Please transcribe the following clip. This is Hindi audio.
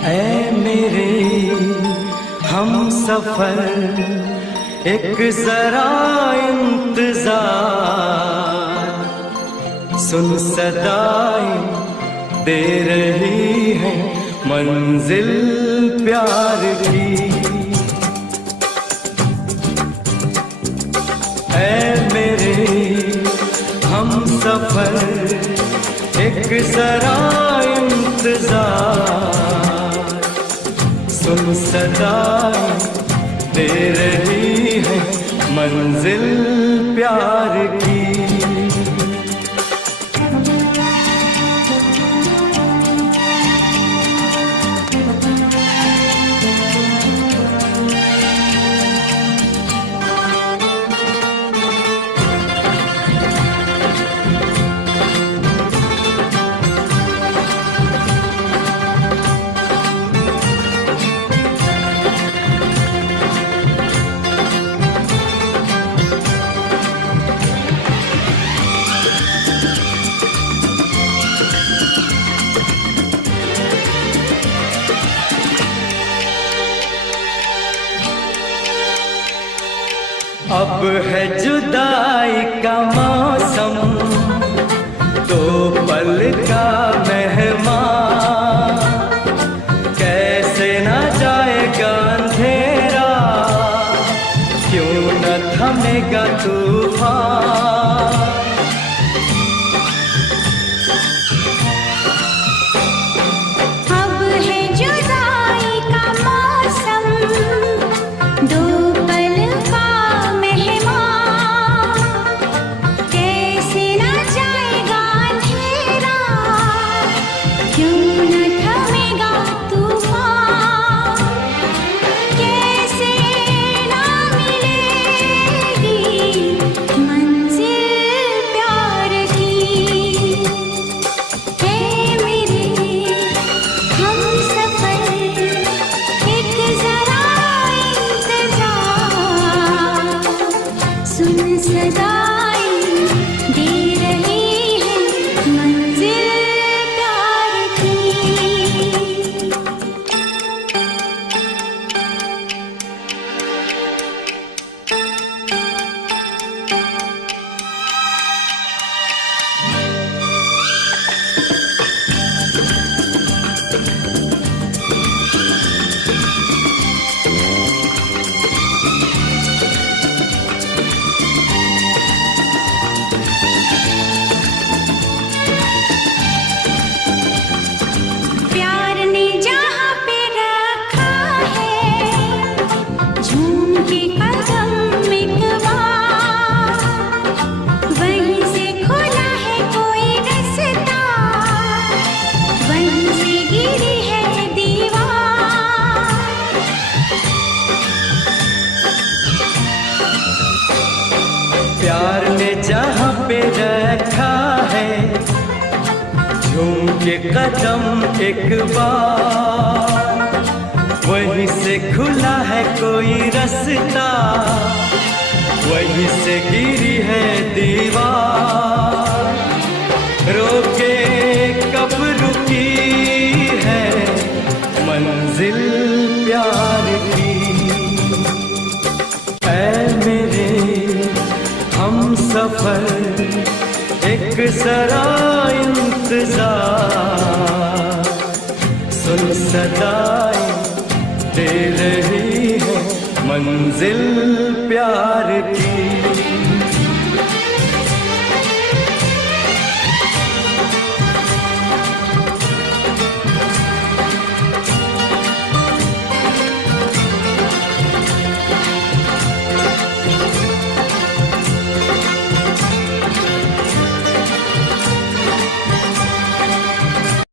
ऐ मेरे हम सफर एक जरा इंतजार, सुन सदाएं दे रही है मंजिल प्यार की। ऐ मेरे हम सफर एक जरा इंतजार, सुन सदाएं दे रही है मंजिल प्यार की। अब है जुदाई का मौसम, दो पल का मेहमान, कैसे न जाएगा अंधेरा, क्यों न थमेगा तूफान। अब है जुदाई का मौसम, दो पल का प्यार ने जहाँ पे रखा है, झूम के कदम एक बार, वहीं से खुला है कोई रास्ता, वहीं से गिरी है दीवार। रोके कब रुकी है मंजिल प्यार की। ऐ मेरे हम सफर एक जरा इंतजार, सुन सदाएं दे रही है मंजिल प्यार की।